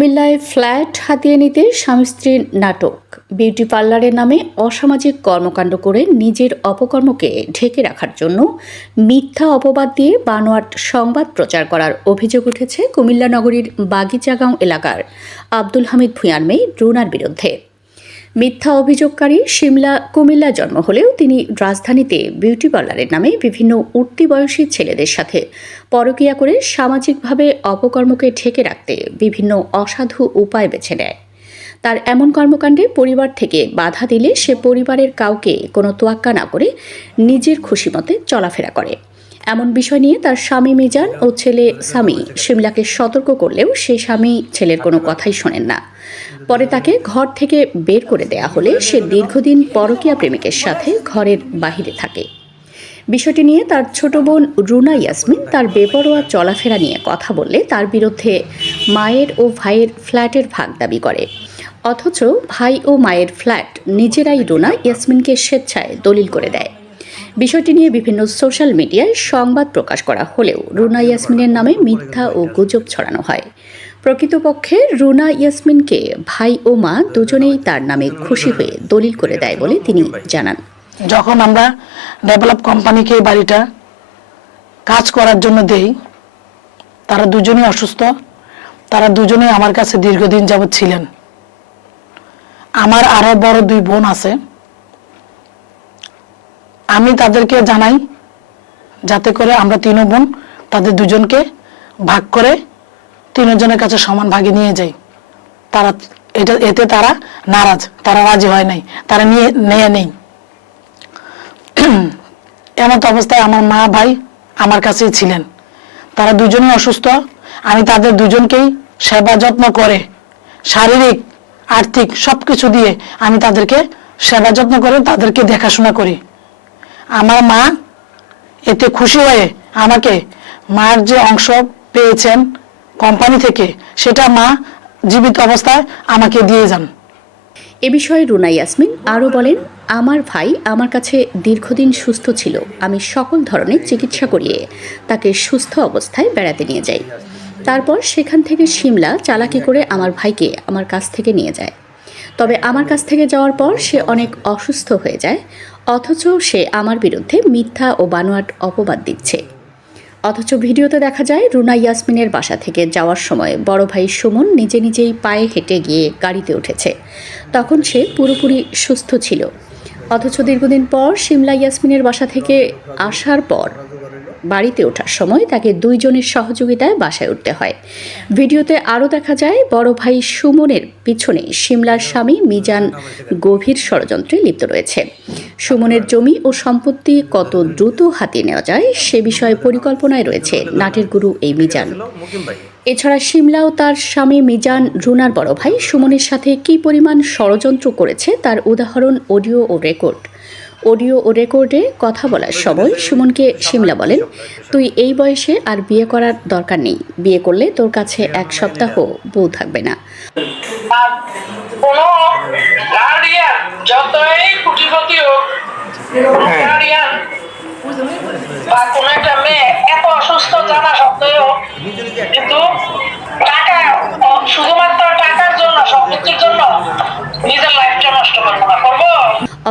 কুমিল্লায় ফ্ল্যাট হাতিয়ে নিতে স্বামী স্ত্রীর নাটক। বিউটি পার্লারের নামে অসামাজিক কর্মকাণ্ড করে নিজের অপকর্মকে ঢেকে রাখার জন্য মিথ্যা অপবাদ দিয়ে বানোয়াট সংবাদ প্রচার করার অভিযোগ উঠেছে কুমিল্লা নগরীর বাগিচাগাঁও এলাকার আব্দুল হামিদ ভূঁইয়ার মেয়ে রুনার বিরুদ্ধে। মিথ্যা অভিযোগকারী কুমিল্লা জন্ম হলেও তিনি রাজধানীতে বিউটি পার্লারের নামে বিভিন্ন উঠতি বয়সী ছেলেদের সাথে পরকীয়া করে সামাজিকভাবে অপকর্মকে ঢেকে রাখতে বিভিন্ন অসাধু উপায় বেছে নেয়। তার এমন কর্মকাণ্ডে পরিবার থেকে বাধা দিলে সে পরিবারের কাউকে কোনো তোয়াক্কা না করে নিজের খুশিমতে চলাফেরা করে। এমন বিষয় নিয়ে তার স্বামী মিজান ও ছেলে সামি শিমলাকে সতর্ক করলেও সে স্বামী ছেলের কোনো কথাই শোনেন না। পরে তাকে ঘর থেকে বের করে দেয়া হলে সে দীর্ঘদিন পরকীয়া প্রেমিকের সাথে ঘরের বাহিরে থাকে। বিষয়টি নিয়ে তার ছোট বোন রুনা ইয়াসমিন তার বেপরোয়া চলাফেরা নিয়ে কথা বললে তার বিরুদ্ধে মায়ের ও ভাইয়ের ফ্ল্যাটের ভাগ দাবি করে। অথচ ভাই ও মায়ের ফ্ল্যাট নিজেরাই রুনা ইয়াসমিনকে স্বেচ্ছায় দলিল করে দেয়। বিষয়টি নিয়ে বিভিন্ন সোশ্যাল মিডিয়ায় সংবাদ প্রকাশ করা হলেও রুনা ইয়াসমিনের নামে মিথ্যা ও গুজব ছড়ানো হয়। প্রকৃতপক্ষে রুনা ইয়াসমিনকে ভাই ও মা দুজনেই তার নামে খুশি হয়ে দলিল করে দেয় বলে তিনি জানান। যখন আমরা ডেভেলপ কোম্পানিকে বাড়িটা কাজ করার জন্য দেই, তারা দুজনেই অসুস্থ। তারা দুজনেই আমার কাছে দীর্ঘদিন যাবৎ ছিলেন। আমার আরো বড় দুই বোন আছে। আমি তাদেরকে জানাই যাতে করে আমরা তিন বোন তাদের দুজনকে ভাগ করে তিনজনের কাছে সমান ভাগে নিয়ে যাই। এতে তারা নারাজ, তারা রাজি হয় নাই, তারা নেয় নেই। এমত অবস্থায় আমার মা ভাই আমার কাছেই ছিলেন। তারা দুজনেই অসুস্থ। আমি তাদের দুজনকেই সেবা যত্ন করে শারীরিক আর্থিক সবকিছু দিয়ে আমি তাদেরকে সেবা যত্ন করে তাদেরকে দেখাশোনা করি। আমার মা এতে খুশি হয়ে আমাকে মার যে অংশ পেয়েছেন কোম্পানি থেকে সেটা মা জীবিত অবস্থায় আমাকে দিয়ে যান। এ বিষয়ে রুনা ইয়াসমিন আরও বলেন, আমার ভাই আমার কাছে দীর্ঘদিন সুস্থ ছিল। আমি সকল ধরনের চিকিৎসা করিয়ে তাকে সুস্থ অবস্থায় বেড়াতে নিয়ে যাই। তারপর সেখান থেকে শিমলা চালাকি করে আমার ভাইকে আমার কাছ থেকে নিয়ে যায়। তবে আমার কাছ থেকে যাওয়ার পর সে অনেক অসুস্থ হয়ে যায়। অথচ সে আমার বিরুদ্ধে মিথ্যা ও বানোয়াট অপবাদ দিচ্ছে। অথচ ভিডিওতে দেখা যায় রুনা ইয়াসমিনের বাসা থেকে যাওয়ার সময় বড় ভাই সুমন নিজেই পায়ে হেঁটে গিয়ে গাড়িতে উঠেছে। তখন সে পুরোপুরি সুস্থ ছিল। অথচ দীর্ঘদিন পর শিমলা ইয়াসমিনের বাসা থেকে আসার পর বাড়িতে ওঠার সময় তাকে দুইজনের সহযোগিতায় বাসায় উঠতে হয়। ভিডিওতে আরও দেখা যায় বড় ভাই সুমনের পিছনে শিমলার স্বামী মিজান গভীর ষড়যন্ত্রে লিপ্ত রয়েছে। সুমনের জমি ও সম্পত্তি কত দ্রুত হাতিয়ে নেওয়া যায় সে বিষয়ে পরিকল্পনায় রয়েছে নাটের গুরু এই মিজান। এছাড়া শিমলা ও তার স্বামী মিজান রুনার বড় ভাই সুমনের সাথে কী পরিমাণ ষড়যন্ত্র করেছে তার উদাহরণ অডিও ও রেকর্ডে কথা বলার সময় সুমনকে শিমলা বলেন, তুই এই বয়সে আর বিয়ে করার দরকার নেই। বিয়ে করলে তোর কাছে এক সপ্তাহ বউ থাকবে না।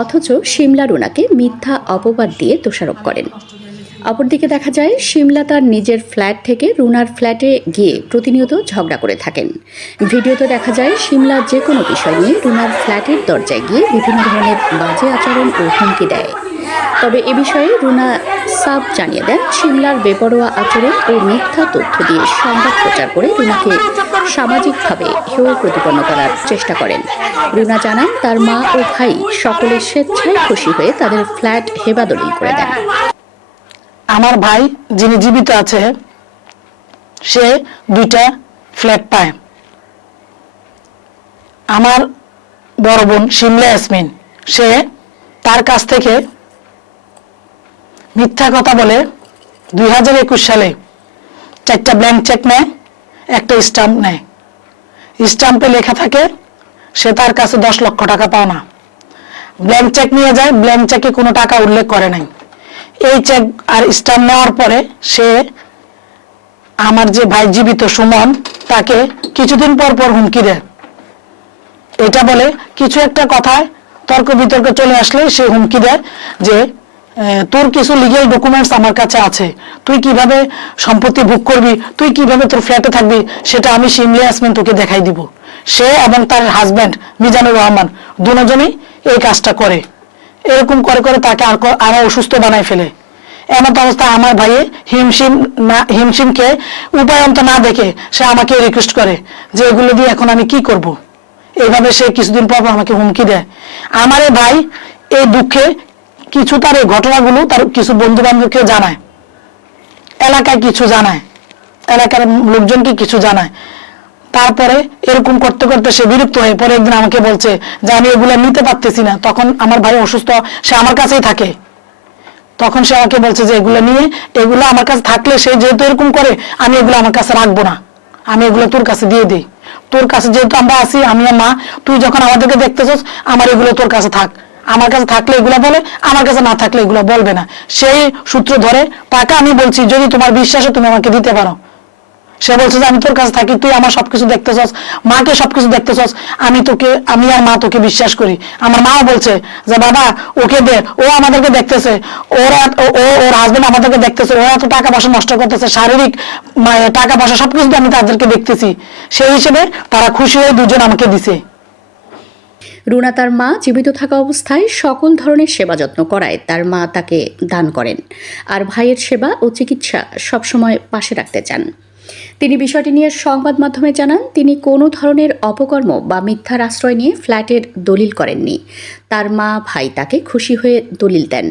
অথচ শিমলা রুনাকে মিথ্যা অপবাদ দিয়ে দোষারোপ করেন। অপরদিকে দেখা যায় শিমলা তার নিজের ফ্ল্যাট থেকে রুনার ফ্ল্যাটে গিয়ে প্রতিনিয়ত ঝগড়া করে থাকেন। ভিডিওতে দেখা যায় শিমলা যে কোনো বিষয় নিয়ে রুনার ফ্ল্যাটের দরজায় গিয়ে বিভিন্ন ধরনের বাজে আচরণ ও হুমকি দেয়। তবে এ বিষয়ে রুনা সাফ জানিয়ে দেন, শিমলার বেপরোয়া আচরণ ও মিথ্যা তথ্য দিয়ে সংবাদ প্রচার করে রুনাকে সামাজিকভাবে হেয় প্রতিপন্ন করার চেষ্টা করেন। রুনা জানান, তার মা ও ভাই সকলে স্বেচ্ছায় খুশি হয়ে তাদের ফ্ল্যাট হেবাদলিল করে দেন। আমার ভাই যিনি জীবিত আছে সে 2টা ফ্ল্যাট পায়। আমার বড় বোন শিমলা ইয়াসমিন সে তার কাছ থেকে মিথ্যা কথা বলে 2021 সালে 4টা ব্ল্যাঙ্ক চেক নেয়, একটা স্টাম্প নেয়। স্টাম্পে লেখা থাকে সে তার কাছে 10 লক্ষ টাকা পাওনা। ব্ল্যাঙ্ক চেক নিয়ে যায়, ব্ল্যাঙ্ক চেকে কোনো টাকা উল্লেখ করে নাই। এই চেক আর স্টাম্প নেওয়ার পরে সে আমার যে ভাই জীবিত সুমন তাকে কিছুদিন পর পর হুমকি দেয়। এটা বলে কিছু একটা কথায় তর্ক বিতর্ক চলে আসলে সে হুমকি দেয় যে তোর কিছু লিগ্যাল ডকুমেন্টস আমার কাছে আছে, তুই কিভাবে সম্পত্তি ভোগ করবি, তুই কিভাবে তোর ফ্ল্যাটে থাকবি, সেটা আমি শিমলে ইয়াসমিন তোকে দেখাই দিব। সে এবং তার হাজব্যান্ড মিজানুর রহমান দুজনেই এই কাজটা করে। এরকম করে করে তাকে আরো অসুস্থ বানায় ফেলে। এমন অবস্থায় আমার ভাইয়ে হিমশিমকে উপায়ন্ত না দেখে সে আমাকে রিকোয়েস্ট করে যে এগুলো দিয়ে এখন আমি কি করব। এইভাবে সে কিছুদিন পর আমাকে হুমকি দেয়। আমার এই ভাই এই দুঃখে কিছু তার এই ঘটনাগুলো তার কিছু বন্ধু বান্ধবকে জানায়, এলাকায় কিছু জানায়, এলাকার লোকজনকে কিছু জানায়। তারপরে এরকম করতে করতে সে বিরক্ত হয়ে পরে একদিন আমাকে বলছে যে আমি এগুলো নিতে পারতেছি না। তখন আমার ভাই অসুস্থ, সে আমার কাছেই থাকে। তখন সে আমাকে বলছে যে এগুলো আমার কাছে থাকলে, সে যেহেতু এরকম করে, আমি এগুলো আমার কাছে রাখবো না, আমি এগুলো তোর কাছে দিয়ে দিই। তোর কাছে যেহেতু আমরা আছি, আমি আর মা, তুই যখন আমাদেরকে দেখতেছস, আমার এগুলো তোর কাছে থাক। আমার কাছে থাকলে এগুলো বলে, আমার কাছে না থাকলে এগুলো বলবে না। সেই সূত্র ধরে তাকে আমি বলছি যদি তোমার বিশ্বাসে তুমি আমাকে দিতে পারো। সে বলছে যে আমি তোর কাছে থাকি, তুই আমার সবকিছু দেখতেছস, মাকে সবকিছু দেখতেছস, আমি আর মা তোকে বিশ্বাস করি। আমার মাও বলছে যে বাবা ওকে দে, ও আমাদেরকে দেখতেছে, ওর হাজবেন্ড আমাদেরকে দেখতেছে, ওরা তো টাকা পয়সা নষ্ট করতেছে, শারীরিক টাকা পয়সা সবকিছু আমি তাদেরকে দেখতেছি। সেই হিসেবে তারা খুশি হয়ে দুজন আমাকে দিছে। রুনা তার মা জীবিত থাকা অবস্থায় সকল ধরনের সেবা যত্ন করায় তার মা তাকে দান করেন, আর ভাইয়ের সেবা ও চিকিৎসা সবসময় পাশে রাখতে চান। তিনি বিষয়টি নিয়ে সংবাদ মাধ্যমে জানান, তিনি কোনো ধরনের অপকর্ম বা মিথ্যার আশ্রয় নিয়ে ফ্ল্যাটের দলিল করেননি। তার মা ভাই তাকে খুশি হয়ে দলিল দেন।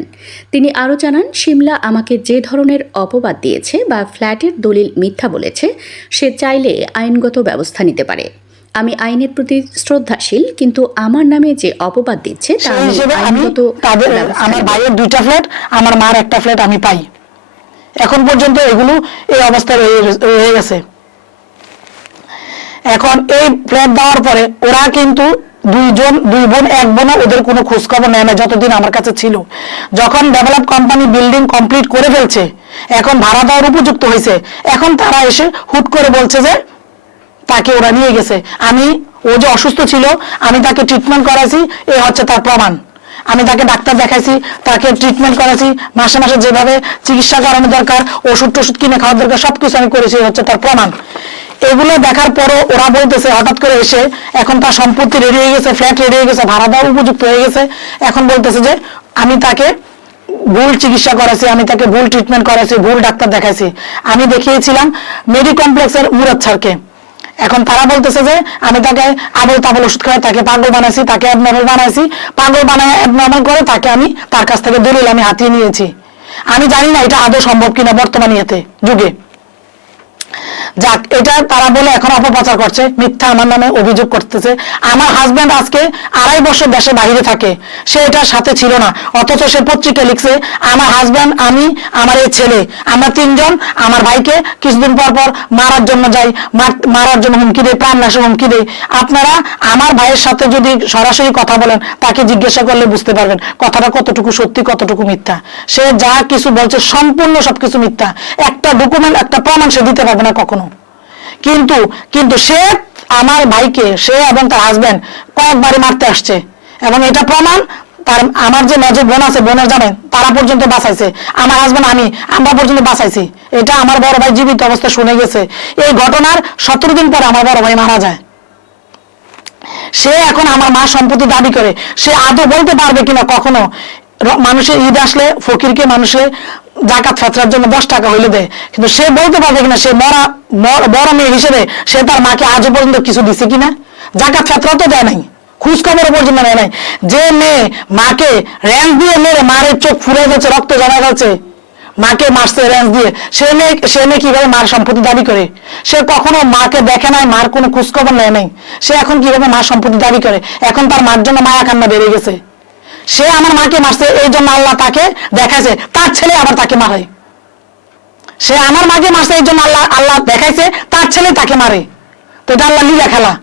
তিনি আরও জানান, শিমলা আমাকে যে ধরনের অপবাদ দিয়েছে বা ফ্ল্যাটের দলিল মিথ্যা বলেছে, সে চাইলে আইনগত ব্যবস্থা নিতে পারে। আমি আইনের প্রতি শ্রদ্ধাশীল, কিন্তু আমার নামে যে অপবাদ দিচ্ছে তা আমি আইনগত আমার ভাইয়ের 2টা ফ্ল্যাট, আমার মার একটা ফ্ল্যাট আমি পাই। এখন পর্যন্ত এগুলো এই অবস্থায় রয়ে গেছে। এখন এই ফ্ল্যাট দেওয়ার পরে ওরা কিন্তু দুই বোন এক বোনও ওদের কোনো খোঁজ খবর নেয় না যতদিন আমার কাছে ছিল। যখন ডেভেলপ কোম্পানি বিল্ডিং কমপ্লিট করে ফেলছে, এখন ভাড়া দেওয়ার উপযুক্ত হয়েছে, এখন তারা এসে হুট করে বলছে যে তাকে ওরা নিয়ে গেছে। ও যে অসুস্থ ছিল, আমি তাকে ট্রিটমেন্ট করাইছি, এ হচ্ছে তার প্রমাণ। আমি তাকে ডাক্তার দেখাইছি, তাকে ট্রিটমেন্ট করাইছি, মাসে মাসে যেভাবে চিকিৎসা করানো দরকার, ওষুধ কিনে খাওয়ার দরকার, সবকিছু আমি করেছি, হচ্ছে তার প্রমাণ। এগুলো দেখার পরও ওরা বলতেছে হঠাৎ করে এসে, এখন তার সম্পত্তি রেডি হয়ে গেছে, ফ্ল্যাট রেডি হয়ে গেছে, ভাড়া দেওয়ার উপযুক্ত হয়ে গেছে, এখন বলতেছে যে আমি তাকে ভুল চিকিৎসা করাইছি, আমি তাকে ভুল ট্রিটমেন্ট করাইছি, ভুল ডাক্তার দেখাইছি। আমি দেখিয়েছিলাম মেডি কমপ্লেক্সের মুরাদ স্যারকে। এখন তারা বলতেছে যে আমি তাকে আবল তাবল ওষুধ খাওয়াই, তাকে পাগল বানাইছি, তাকে অ্যাবনর্মাল বানাইছি, পাগল বানায় অ্যাবনর্মাল করে তাকে আমি তার কাছ থেকে দলিল আমি হাতিয়ে নিয়েছি। আমি জানি না এটা আদৌ সম্ভব কিনা বর্তমান যুগে। যাক, এটা তারা বলে এখন অপপ্রচার করছে, মিথ্যা আমার নামে অভিযোগ করতেছে। আমার হাজব্যান্ড আজকে 2.5 বছর দেশে বাইরে থাকে, সে এটার সাথে ছিল না, অথচ সে পত্রিকা লিখছে আমার হাজব্যান্ড, আমি, আমার এই ছেলে, আমরা 3 জন আমার ভাইকে কিছুদিন পর পর মারার জন্য যাই, মারার জন্য হুমকি দেয়, প্রাণ নাশের হুমকি দেয়। আপনারা আমার ভাইয়ের সাথে যদি সরাসরি কথা বলেন, তাকে জিজ্ঞাসা করলে বুঝতে পারবেন কথাটা কতটুকু সত্যি, কতটুকু মিথ্যা। সে যা কিছু বলছে সম্পূর্ণ সবকিছু মিথ্যা। একটা ডকুমেন্ট, একটা প্রমাণ সে দিতে পারবে না কখনো। কিন্তু সে আমার ভাইকে, সে এবং তার হাজবেন্ড কয়েকবারই মারতে আসছে, এবং এটা প্রমাণ। আমার যে মেজর বোন আছে, বোনের জামাই, তারা পর্যন্ত বাঁচাইছে, আমার হাজবেন্ড আমরা পর্যন্ত বাঁচাইছি। এটা আমার বড় ভাই জীবিত অবস্থা শুনে গেছে। এই ঘটনার 17 দিন পরে আমার বড় ভাই মারা যায়। সে এখন আমার মা সম্পত্তি দাবি করে, সে আদৌ বলতে পারবে কিনা কখনো। মানুষের ঈদ আসলে ফকিরকে মানুষের জাকাত ফেতরার জন্য 10 টাকা হইলে দেয়, কিন্তু সে বলতে পারবে কিনা সে বড় মেয়ে হিসেবে সে তার মাকে আজও পর্যন্ত কিছু দিছে কিনা। জাকাত ফেতরা তো দেয় নাই, খোঁজ খবর পর্যন্ত নেয় নাই। যে মেয়ে মাকে র্যাঞ্চ দিয়ে মেরে মারের চোখ ফুলে যাচ্ছে, রক্ত জমা যাচ্ছে, মাকে মারছে র্যাঞ্চ দিয়ে, সে মেয়ে কিভাবে মার সম্পত্তি দাবি করে? সে কখনো মাকে দেখে নাই, মার কোনো খোঁজ খবর নেয় নাই, সে এখন কিভাবে মার সম্পত্তি দাবি করে? এখন তার মার জন্য মায়া কান্না বেড়ে গেছে। সে আমার মাকে মারছে, এই জন্য আল্লাহ তাকে দেখাইছে, তার ছেলে আবার তাকে মারে। সে আমার মাকে মারছে, এই জন্য আল্লাহ দেখাইছে, তার ছেলে তাকে মারে। তো এটা আল্লাহ লীলা খেলা।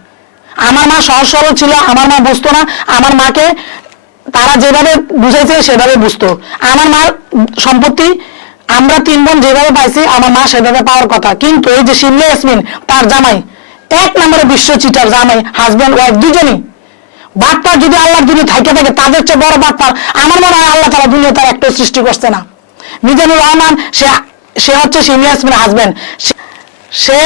আমার মা সহজ সরল ছিল, আমার মা বুঝতো না। আমার মাকে তারা যেভাবে বুঝাইছে সেভাবে বুঝতো। আমার মার সম্পত্তি আমরা 3 বোন যেভাবে পাইছি, আমার মা সেভাবে পাওয়ার কথা। কিন্তু এই যে শিমলা ইয়াসমিন, তার জামাই, এক নম্বরে বিশ্ব চিটার জামাই হাজবেন্ড ওয়াইফ দুজনই বাটপার। যদি আল্লাহর দুনিয়া থাকে থাকে তাদের চেয়ে বড় বাটপার আমার মনে হয় আল্লাহ তাআলা দুনিয়া তার একটা সৃষ্টি করছে না। মিজানুর রহমান সে হচ্ছে শিমা ইয়াসমিনের হাজবেন্ড। সে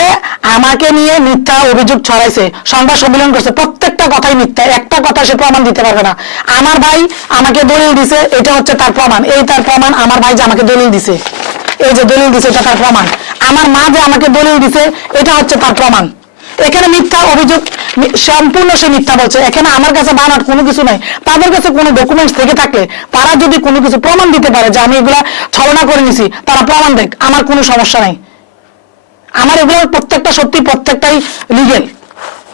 আমাকে নিয়ে মিথ্যা অভিযোগ ছড়াইছে, সংবাদ সম্মেলন করছে, প্রত্যেকটা কথাই মিথ্যা, একটা কথা সে প্রমাণ দিতে পারবে না। আমার ভাই আমাকে দলিল দিছে, এটা হচ্ছে তার প্রমাণ, এই তার প্রমাণ। আমার ভাই যে আমাকে দলিল দিছে, এই যে দলিল দিছে এটা তার প্রমাণ। আমার মা যে আমাকে দলিল দিছে এটা হচ্ছে তার প্রমাণ। এখানে মিথ্যা অভিযোগ সম্পূর্ণ সে মিথ্যা বলছে। এখানে আমার কাছে বানার কোনো কিছু নাই। তাদের কাছে কোনো ডকুমেন্টস থেকে থাকলে তারা যদি কোনো কিছু প্রমাণ দিতে পারে যে আমি এগুলা ছলনা করে নিছি, তারা প্রমাণ দেখ, আমার কোনো সমস্যা নাই। আমার এগুলো প্রত্যেকটা সত্যি, প্রত্যেকটাই লিগেল।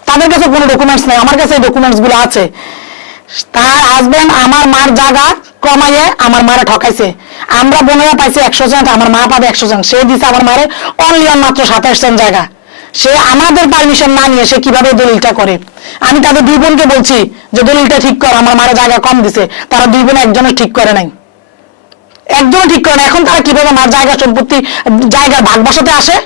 তাদের কাছে কোনো ডকুমেন্টস নাই, আমার কাছে এই ডকুমেন্টস গুলো আছে। তার হাজবেন্ড আমার মার জায়গা কমাইয়ে আমার মারে ঠকাইছে। আমরা বোনেরা পাইছি 100 সেন্ট, আমার মা পাবে 100 সেন্ট। সে দিছে আমার মারে অনলি মাত্র 27 সেন্ট জায়গা। সে আমাদের পারমিশন না নিয়ে সে কিভাবে দলিলটা করে। আমি তাদের দুই বোনকে বলছি যে দলিলটা ঠিক কর, আমার মারে জায়গা কম দিছে। তারা দুই বোন একজনের ঠিক করে নাই, একজনও ঠিক করে না। এখন তারা কিভাবে মার জায়গা সম্পত্তি জায়গার ভাগ বসাতে আসে?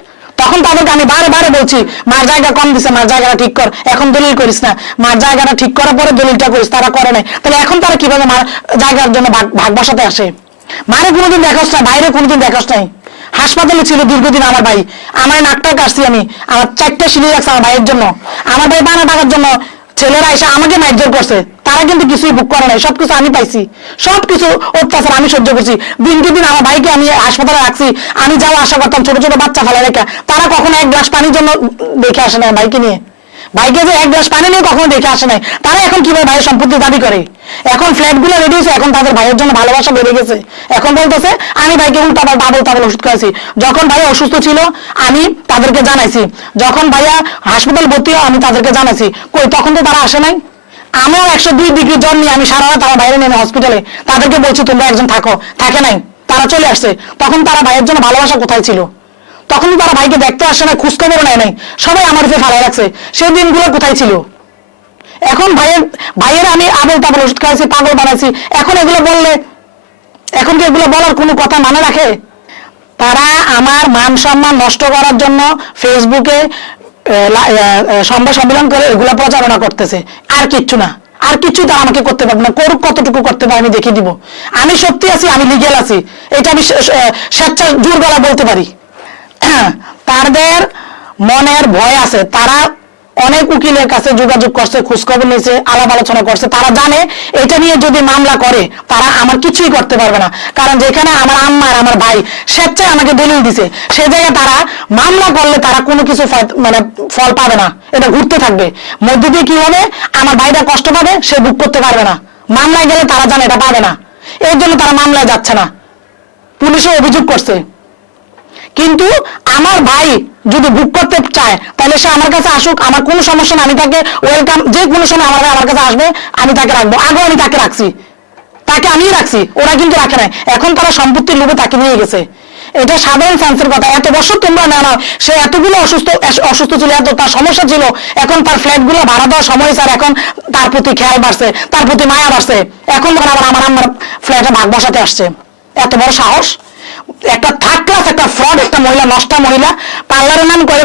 তখন তাদেরকে আমি বারে বারে বলছি মার জায়গা কম দিছে, মার জায়গাটা ঠিক কর, এখন দলিল করিস না, মার জায়গাটা ঠিক করার পরে দলিলটা করিস। তারা করে নাই, তাহলে এখন তারা কিভাবে মার জায়গার জন্য ভাগ বসাতে আসে? মারে কোনোদিন দেখাস না, বাইরে কোনোদিন দেখাস নাই। হাসপাতালে ছিল দীর্ঘদিন আমার ভাই, আমার নাকটা কাটছি আমি, আমার 4টা সিলি রাখছে আমার ভাইয়ের জন্য। আমার ভাই বানা টাকার জন্য ছেলেরা এসে আমাকে মারধর করছে, তারা কিন্তু কিছুই ভোগ করে নাই, সবকিছু আমি পাইছি, সবকিছু অত্যাচার আমি সহ্য করছি। দিনকে দিন আমার ভাইকে আমি হাসপাতালে রাখছি, আমি যাও আশা করতাম ছোট ছোট বাচ্চা ফেলে রেখা, তারা কখনো এক গ্লাস পানির জন্য দেখে আসে না ভাইকে নিয়ে। ভাইকে যে এক গ্লাস পানি নিয়ে কখনো দেখে আসে নাই। তারা এখন কিভাবে ভাইয়ের সম্পত্তি দাবি করে? এখন ফ্ল্যাট গুলো রেডি হয়েছে, এখন তাদের ভাইয়ের জন্য ভালোবাসা বেড়ে গেছে। এখন বলতেছে আমি ভাইকে উল্টাপাল বাবল তাবল ওষুধ খাইছি। যখন ভাইয়া অসুস্থ ছিল আমি তাদেরকে জানাইছি, যখন ভাইয়া হাসপাতাল ভর্তি হয় আমি তাদেরকে জানাইছি, কই তখন তো তারা আসে নাই। আমার 102 ডিগ্রি জ্বর নিয়ে আমি সারা রাত আমার বাইরে নেমে হসপিটালে তাদেরকে বলছি তোমরা একজন থাকো, থাকে নাই, তারা চলে আসছে। তখন তারা ভাইয়ের জন্য ভালোবাসা কোথায় ছিল? তখন তারা ভাইকে দেখতে আসে না, খোঁজখবর নেয় নাই, সবাই আমার উপরে ফালাই রাখছে। সেই দিনগুলো কোথায় ছিল? এখন ভাইয়ের আমি আবল তাবল ওষুধ খাইছি, পাগল বানাইছি, এখন এগুলো বললে, এখন কি এগুলো বলার কোনো কথা মানে রাখে? তারা আমার মান সম্মান নষ্ট করার জন্য ফেসবুকে সংবাদ সম্মেলন করে এগুলা প্রচারণা করতেছে, আর কিচ্ছু না। আর কিছু তারা আমাকে করতে পারবে না, করুক, কতটুকু করতে পারে আমি দেখিয়ে দিব। আমি সত্যি আছি, আমি লিগেল আছি, এটা আমি স্বেচ্ছা জোর গলা বলতে পারি। তাদের মনের ভয় আছে, তারা অনেক উকিলের কাছে যোগাযোগ করছে, খোঁজখবর নিয়েছে, আলাপ আলোচনা করছে। তারা জানে এটা নিয়ে যদি মামলা করে তারা আমার কিছুই করতে পারবে না, কারণ যেখানে আমার আম্মা আর আমার ভাই স্বেচ্ছায় আমাকে দলিল দিছে, সে জায়গায় তারা মামলা করলে তারা কোনো কিছু মানে ফল পাবে না, এটা ঘুরতে থাকবে। মধ্যে দিয়ে কি হবে, আমার ভাইটা কষ্ট পাবে, সে বুক করতে পারবে না। মামলায় গেলে তারা জানে এটা পাবে না, এর জন্য তারা মামলায় যাচ্ছে না, পুলিশে অভিযোগ করছে। কিন্তু আমার ভাই যদি বুক করতে চায় তাহলে সে আমার কাছে আসুক, আমার কোনো সমস্যা না, আমি তাকে ওয়েলকাম, যে কোনো সময় আমার ভাই আমার কাছে আসবে আমি তাকে রাখবো। আগেও আমি তাকে রাখছি, তাকে আমিই রাখছি, ওরা কিন্তু রাখে নাই। এখন তারা সম্পত্তির লোভে তাকে নিয়ে গেছে। এটা সাধারণ সেন্সের কথা। এত বছর তোমরা না নাও, সে এতগুলো অসুস্থ ছিল, এত তার সমস্যা ছিল, এখন তার ফ্ল্যাট গুলো ভাড়া দেওয়ার সময় স্যার, এখন তার প্রতি খেয়াল বাড়ছে, তার প্রতি মায়া বাড়ছে, এখন আবার আমার আমার ফ্ল্যাটে ভাগ বসাতে আসছে। এত বড় সাহস! একটা থার্ড ক্লাস, একটা ফ্রড, একটা মহিলা, নষ্টা মহিলা, পার্লারের নাম করে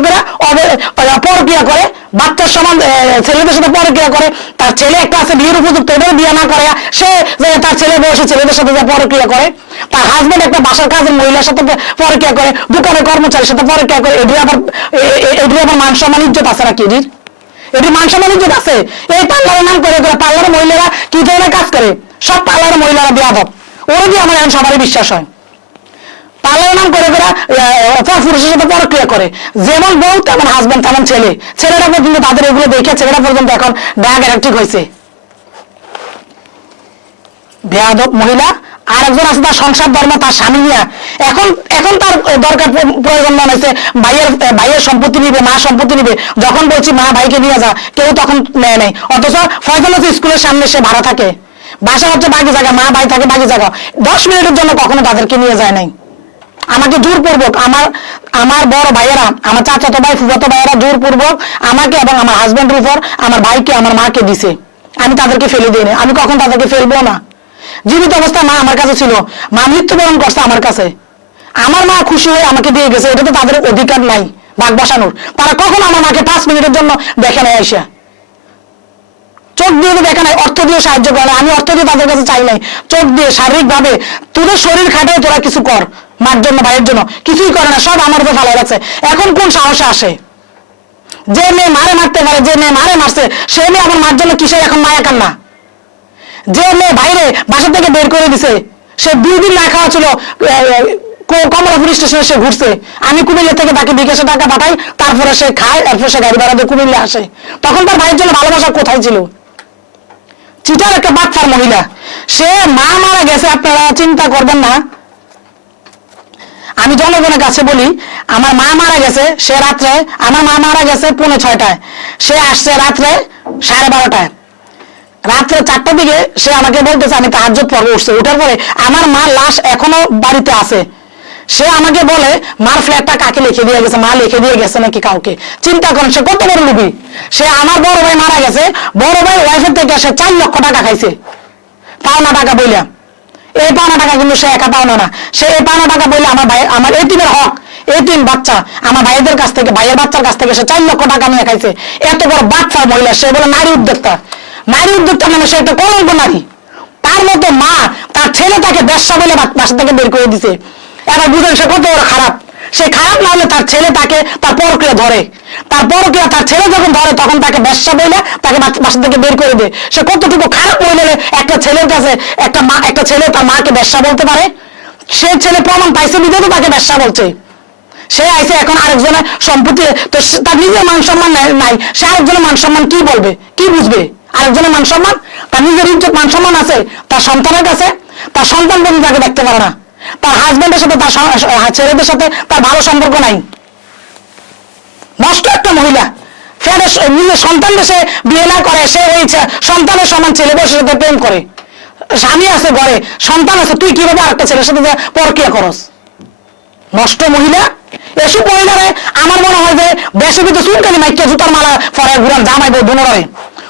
পরক্রিয়া করে, বাচ্চার সমান ছেলেদের সাথে পরক্রিয়া করে। তার ছেলে একটা আছে বিয়ের উপযুক্ত, এটাও বিয়ে না করে সে তার ছেলে বয়সী ছেলেদের সাথে পরক্রিয়া করে। তার হাজবেন্ড একটা বাসার কাজের মহিলার সাথে পরক্রিয়া করে, দোকানের কর্মচারীর সাথে পরক্রিয়া করে। এটি আবার মান সম্মান ইজ্জত আছে নাকি? এটি মান সম্মান ইজ্জত আছে? এই পার্লারের নাম করে পার্লারের মহিলারা কি ধরনের কাজ করে? সব পার্লারের মহিলারা বেয়াদব, ওরা দিয়ে আমার এখন সবারই বিশ্বাস হয়। পার্লারের নাম করে পুরুষের সাথে পরক্রিয়া করে, যেমন বউ তেমন হাজবেন্ড তেমন ছেলে। ছেলেরা পর্যন্ত তাদের এগুলো দেখে ছেলেরা পর্যন্ত এখন ড্রাগ অ্যাডিক্ট হয়েছে, বেয়াদব মহিলা। আর একজন আছে তার সংসার ধর্ম, তার স্বামী নিয়ে এখন এখন তার দরকার প্রয়োজন মনে হয়েছে ভাইয়ের সম্পত্তি নিবে, মা সম্পত্তি নিবে। যখন বলছি মা ভাইকে নিয়ে যা, কেউ তখন নেয় নাই। অথচ ফয়সাল স্কুলের সামনে সে ভাড়া থাকে, বাসা হচ্ছে বাকি জায়গা, মা ভাই থাকে বাকি জায়গা, 10 মিনিটের জন্য কখনো তাদেরকে নিয়ে যায় নাই। আমাকে জোরপূর্বক আমার বড় ভাইয়েরা, আমার চাচাতো ভাই, ফুফাতো ভাইয়েরা জোরপূর্বক আমাকে এবং আমার হাজবেন্ডের উপর আমার ভাইকে আমার মাকে দিছে। আমি তাদেরকে ফেলে দিই না, আমি কখন তাদেরকে ফেলবো না। জীবিত অবস্থা মা আমার কাছে ছিল, মা মৃত্যুবরণ করছে আমার কাছে, আমার মা খুশি হয়ে আমাকে দিয়ে গেছে, এটা তো তাদের অধিকার নাই। ভাগ বসানোর। তারা কখন আমার মাকে 5 মিনিটের জন্য দেখে নেয় আইসা, চোখ দিয়ে তো দেখা নাই, অর্থ দিয়ে সাহায্য করে না। আমি অর্থ দিয়ে তাদের কাছে চাই নাই, চোখ দিয়ে শারীরিক ভাবে তোদের শরীর খাটায় তোরা কিছু কর, মার জন্য ভাইয়ের জন্য কিছুই করে না, সব আমার উপর ফালাই রাখছে। এখন কোন সাহসে আসে? যে মেয়ে মারে মারতে পারে, যে মেয়ে মারে মারছে, সে মেয়ে আমার মার জন্য কিসের এখন মায়া কান্না? যে মেয়ে বাইরে বাসা থেকে বের করে দিছে, সে 2 দিন না খাওয়া ছিল, কমলাপুর স্টেশনে সে ঘুরছে, আমি কুমিল্লা থেকে তাকে বিকাশে টাকা পাঠাই, তারপরে সে খায়, এরপর সে গাড়ি ভাড়া দিয়ে কুমিল্লা আসে। তখন তার ভাইয়ের জন্য ভালোবাসা কোথায় ছিল? চিটার একটা বাচ্চার মহিলা, সে মা মারা গেছে, আপনারা চিন্তা করবেন না। আমি জনগণের কাছে বলি, আমার মা মারা গেছে, সে রাত্রে, আমার মা মারা গেছে 6:45, সে আসছে রাত্রে 12:30, রাত্রে 4টার দিকে সে আমাকে বলতেছে আমি তাহাজ্জুদ পড়বো, উঠছে, উঠার পরে আমার মার লাশ এখনো বাড়িতে আছে। সে আমাকে বলে মার ফ্ল্যাটটা কাকে লিখে দিয়ে গেছে, মা লিখে দিয়ে গেছে নাকি কাউকে। চিন্তা করেন সে কত বড় লোভী। সে আমার বড় ভাই মারা গেছে, বড় ভাই ওয়াইফের থেকে সে 4 লক্ষ টাকা খাইছে পাওনা টাকা বইলা। এই পাওনা টাকা কিন্তু সে একা পাওনা না, সে এই পাওনা টাকা বইলে আমার ভাই, আমার এতিমের হক, এতিম বাচ্চা আমার ভাইদের কাছ থেকে, ভাইয়ের বাচ্চার কাছ থেকে সে 4 লক্ষ টাকা নিয়ে খাইছে। এত বড় বাচ্চার মহিলা, সে বলে নারী উদ্যোক্তা। নারী উদ্যোক্তা মানে সে একটা কলঙ্ক নারী। তার মতো মা তার ছেলে তাকে ব্যবসা বলে বাসা থেকে বের করে দিছে। এবার বুঝেন সে কত বড় খারাপ। সে খারাপ না হলে তার ছেলে তাকে তার পরক্রিয়া ধরে, তার পরক্রিয়া তার ছেলে যখন ধরে তখন তাকে ব্যবসা বলে তাকে বাসা থেকে বের করে দেয়। সে কতটুকু খারাপ মহিলা একটা ছেলের কাছে, একটা ছেলে তার মাকে ব্যবসা বলতে পারে? সে ছেলে প্রমাণ পাইছে বিধে তো তাকে ব্যবসা বলছে। সে আইসে এখন আরেকজনের সম্পত্তি, তো তার নিজের মান সম্মান নাই, সে আরেকজনের মান সম্মান কি বলবে, কি বুঝবে? আরেকজনের মান সম্মান, তার নিজের ইজ্জত মান সম্মান আছে তার সন্তানের কাছে, তার সন্তান বন্ধু তাকে দেখতে পারে না, তার হাজবেন্ডের সাথে, তার ছেলেদের সাথে তার ভালো সম্পর্ক নাই। নষ্ট একটা মহিলা। নিজের সন্তানদের সে বিয়ে না করে, সে ওই সন্তানের সমান ছেলে বসে সাথে প্রেম করে। স্বামী আছে ঘরে, সন্তান আছে, তুই কিভাবে আরেকটা ছেলের সাথে পরকিয়া করস? নষ্ট মহিলা। এসব মহিলারে আমার মনে হয় যে দেশে ভিতরে চুলকানি মাইকা জুতার মালা ফরায় ঘুরান জামাই বউ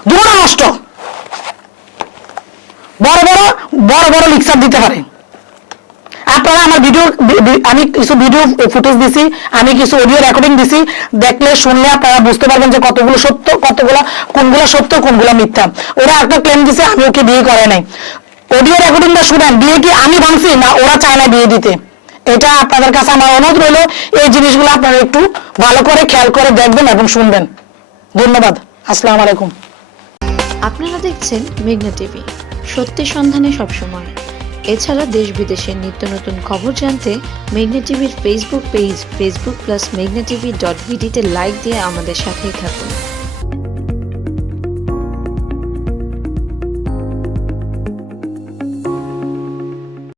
দুনোরা নষ্ট। বড় বড় লিকচার দিতে পারে। আপনারা আমার আমি কিছু ভিডিও ফুটেজ দিছি, আমি কিছু অডিও রেকর্ডিং দিছি, দেখলে শুনলে আপনারা বুঝতে পারবেন যে কতগুলো সত্য, কোনগুলো সত্য, কোনগুলো মিথ্যা। ওরা একটা ক্লেম দিছে আমি ওকে বিয়ে করে নাই। অডিও রেকর্ডিংটা শুনেন, বিয়ে কি আমি ভাঙছি না ওরা চায় না বিয়ে দিতে। এটা আপনাদের কাছে আমার অনুরোধ রইল, এই জিনিসগুলো আপনারা একটু ভালো করে খেয়াল করে দেখবেন এবং শুনবেন। ধন্যবাদ। আসসালামু আলাইকুম। আপনারা দেখছেন মেঘনা টিভি, সত্যের সন্ধানে সবসময়। এছাড়া দেশ বিদেশের নিত্য নতুন খবর জানতে মেঘনা টিভির ফেসবুক পেজ facebook+meghna tv.vd তে লাইক দিয়ে আমাদের সাথেই থাকুন।